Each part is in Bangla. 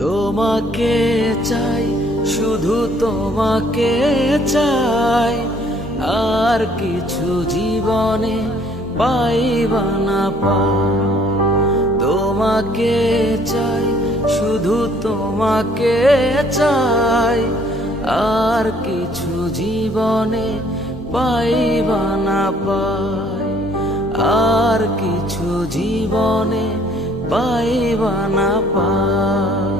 তোমাকে চাই, শুধু তোমাকে চাই, আর কিছু জীবনে পাইবা না পাই। তোমাকে চাই, শুধু তোমাকে চাই, আর কিছু জীবনে পাইবা না পাই, আর কিছু জীবনে পাইবা না পাই।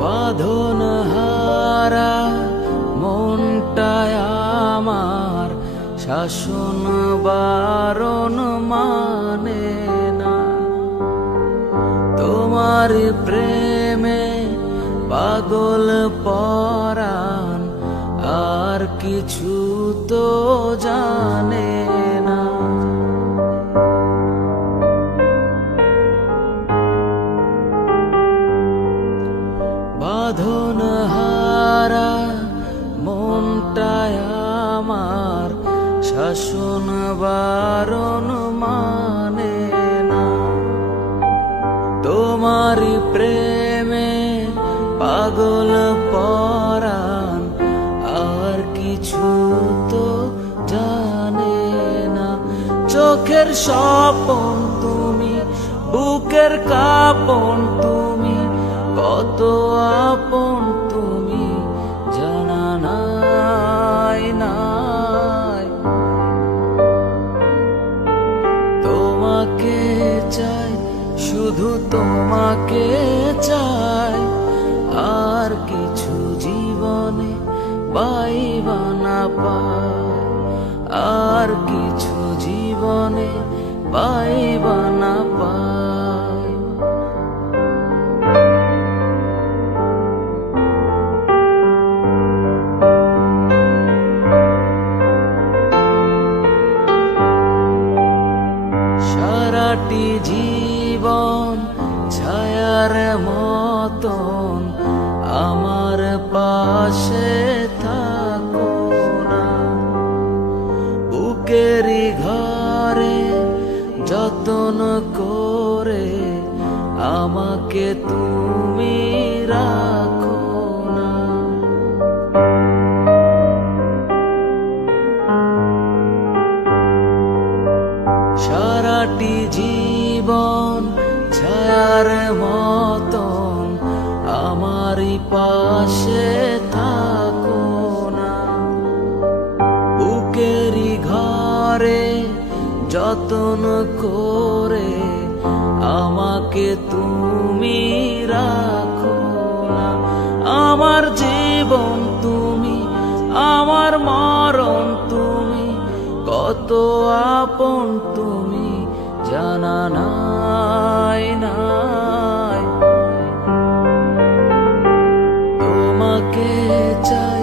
বাঁধন হারা মনটায় আমার শাসন বারণ মানে না। তোমার প্রেমে পাগল পরাণ আর কিছু তো জানে না। বাঁধন হারা মনটায় আমার শাসন বারণ মানে না। তোমার প্রেমে পাগল পরাণ আর কিছু তো জানে না। চোখের স্বপন তুমি, বুকের কাঁপন তুমি, কত আপন তুমি জানা নাই নাই। তোমাকে চাই, শুধু তোমাকে চাই, আর কিছু জীবনে পাইবা না পাই, আর কিছু জীবনে পাইবা না পাই। সারাটি জীবন ছায়ার মতন আমার পাশে থাকো না। বুকেরই ঘরে যতন করে আমাকে তুমি রাখো না। সারাটি জীবন ছায়ার মতন আমারই পাশে থাকো না। বুকেরই ঘরে যতন করে আমাকে তুমি রাখো না। আমার জীবন তুমি, আমার মরণ তুমি, কত আপন তুমি জানা নাই নাই। তোমাকে চাই,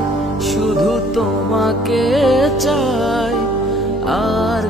শুধু তোমাকে চাই, আর